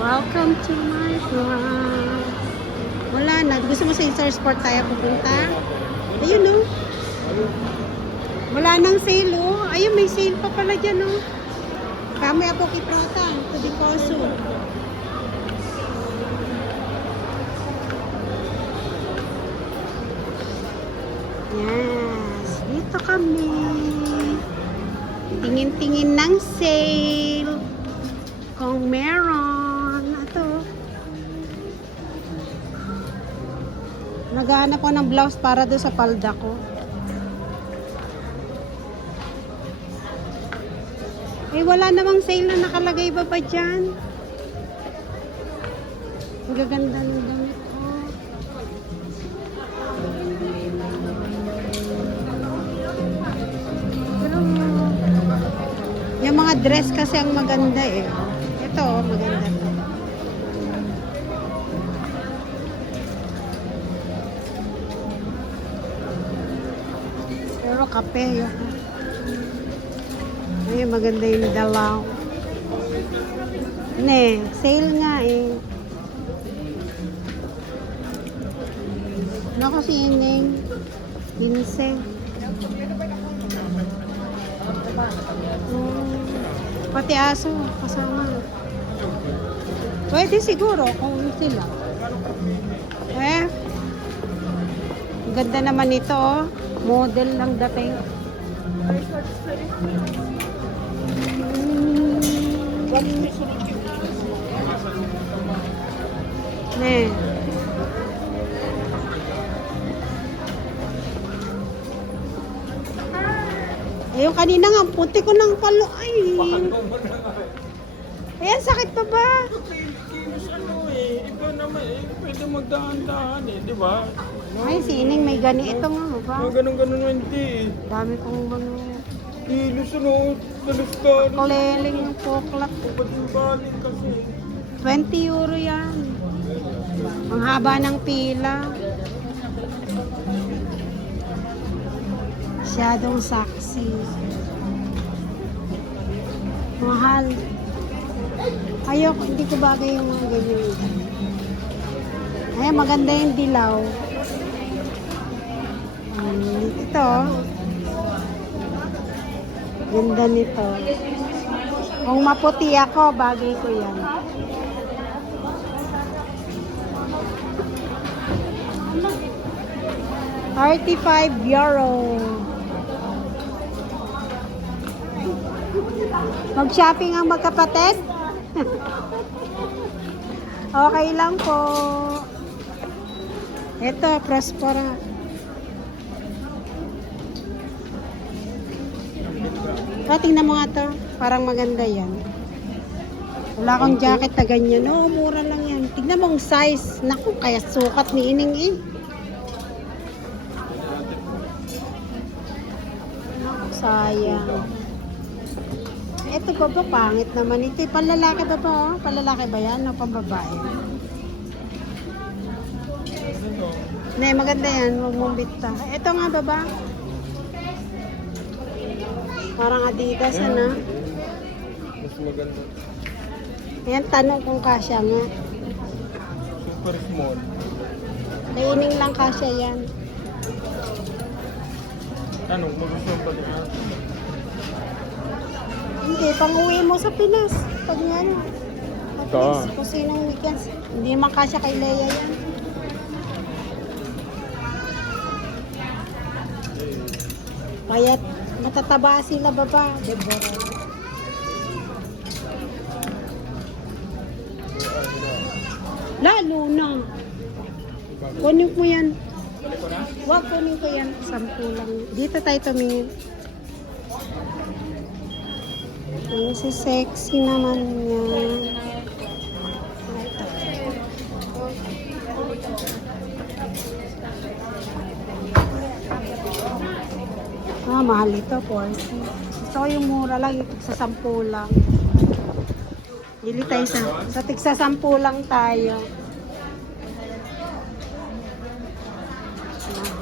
Welcome to my vlog. Wala na. Gusto mo sa Star Sport tayo pupunta? Ayun no. Wala nang sale oh. Ayun may sale pa pala dyan oh. Kami ako kiprota. Ito di koso. Yes. Dito kami. Tingin-tingin ng sale. Kung meron. Ito. Naghahanap ko ng blouse para doon sa palda ko. Eh, wala namang sale na nakalagay ba dyan? Ang gaganda ng damit ko. Pero, yung mga dress kasi ang maganda eh. Ito, maganda to. Pero kape yun. Ay, maganda yung dalaw. Ne, sale nga eh. Ano kasi yun eh? 15. Pati aso, kasama. Pwede siguro kung sila. Eh, ang ganda naman ito oh. Model lang dating. Ne. Ayun kanina nga, puti ko ng palo. Ay. Ayan, sakit pa ba? Kilos ano eh, ikaw naman eh, pwede magdahan-dahan eh, di ba? No? Ay, sining may gani. Ito nga, ba? Mga ganun-ganun hindi eh. Dami kong ano. Kilos ano, talos ka. Kuleling yung poklap. Pagbaling kasi. 20 euro yan. Ang haba ng pila. Masyadong saksi. Mahal. Ayoko, hindi ko bagay yung mga ganyan. Ay, maganda yung dilaw. Ito. Ganda nito. Kung maputi ako, bagay ko yan. €35. Mag-shopping ang magkapatid? Okay lang po. Ito, Prospera. Tingnan mo nga to. Parang maganda yan. Wala akong jacket na ganyan. Oo, mura lang yan. Tignan mo ang size. Naku, kaya sukat ni Ining eh. Naku, sayang. Ito ba ba? Pangit naman. Ito panlalaki ba ba? Oh? Panlalaki ba yan? O pambabae? Ne, maganda yan. Huwag mong bita. Ito nga ba ba? Parang Adidas ano? Mas maganda. Ayan, tanong kung kasya nga. Super small. Kaining lang kasya yan. Ano, magustuhan pa din yan? Hindi, pang-uwi mo sa Pinas. Pag nga ano. Ito. Kung sinong weekends. Hindi naman kasya kay Leia yan. Kaya matataba sila baba. Deborah. Lalo na. Kunin mo yan. Wag kunin ko yan. 10 lang. Dito tayo tumingin. Ang si sexy naman niya. Ah, mahal ito. 40. Gusto ko yung mura lang. Yung sa 10 lang. Bili tayo sa tigsa 10 lang tayo.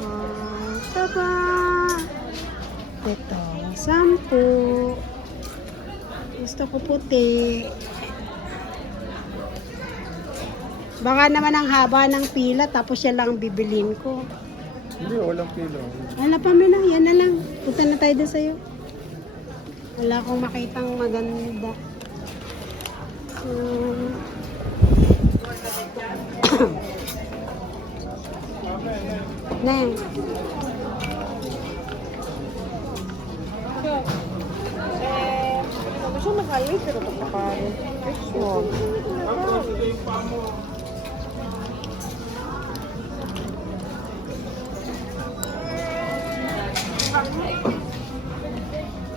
Mahal. Taba. Ito, 10. Gusto ko puti. Baka naman ang haba ng pila tapos siya lang ang bibilin ko. Hindi, walang kilo. Wala pa man na, yan na lang. Punta na tayo doon sa'yo. Wala akong makitang maganda. Neng. Gusto na kayo, pero pagkakaroon. Tapos, yung pa mo.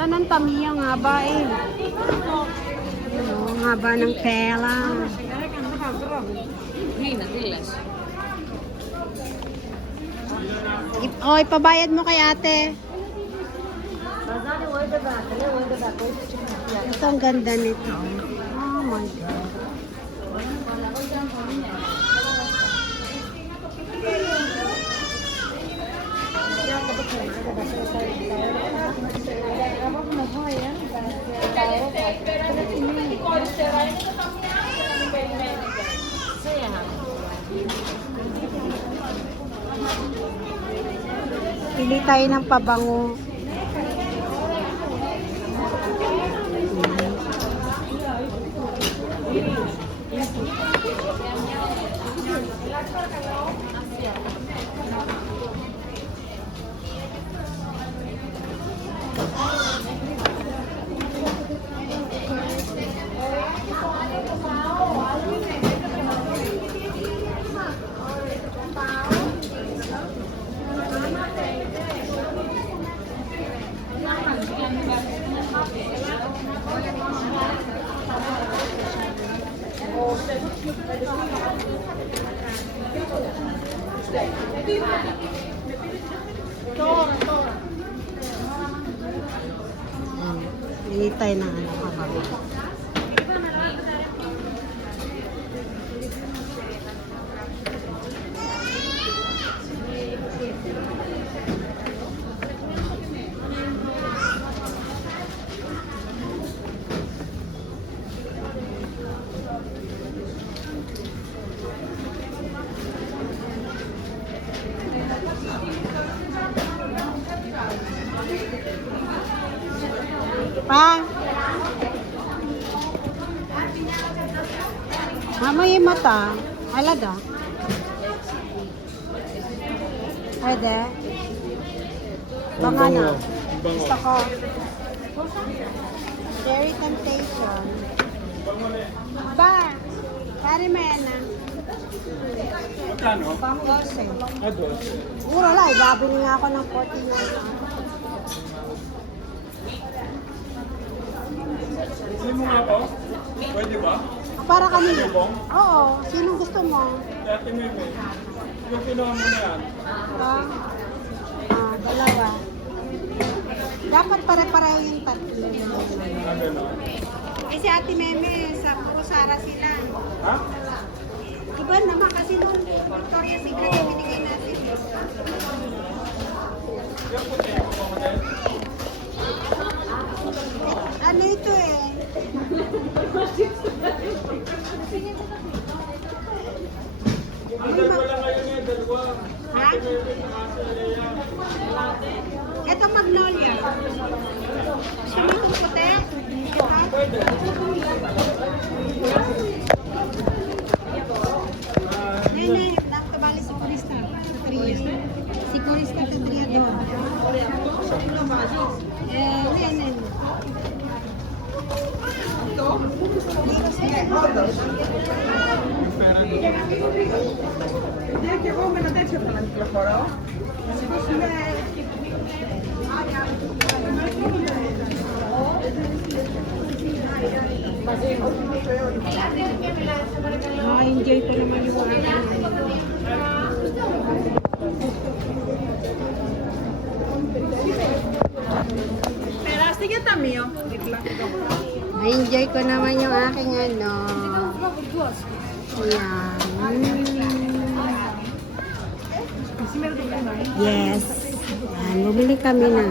Saan ang Tamiya nga ba eh? Ang haba ng pela. Ipabayad mo kay ate. Ito ang ganda nito. Oh my God. Pili tayo ng pabango. Pili tayo ng ano, pabango. Pa? Mama yung mata. Alaga. Pwede. Banga na. Gusto ko. Cherry Temptation. Ba? Pare mo yan na. Magkano? Pang-12. Ados. Mura lang. Ibabili nga ako ng 49. Hindi mo nga ako? Pwede ba? Para kanina. Oo. Sinong gusto mo? Dati Meme. Yung kinuha mo na yan. Dalawa. Dapat pare-pareho yung tatlo. Ano na? Eh si Ate Meme, sa Sara sila. Ha? Iba naman kasi nung Victoria's Secret yung binigay natin. Yung puti mo ba mo din? Ano ito eh? Ang dalawa lang ngayon eh, dalawa. Ha? Ito Magnolia. Gusto mo itong puti? Ha? Pwede. Nene, nakabali si Corista. Sa Tria. Si Corista sa Tria doon. Nene. Yung pera doon. Enjoy ko naman yung enjoy ko naman yung aking ano. Ayan. Yes. Ayan, bumili kami na.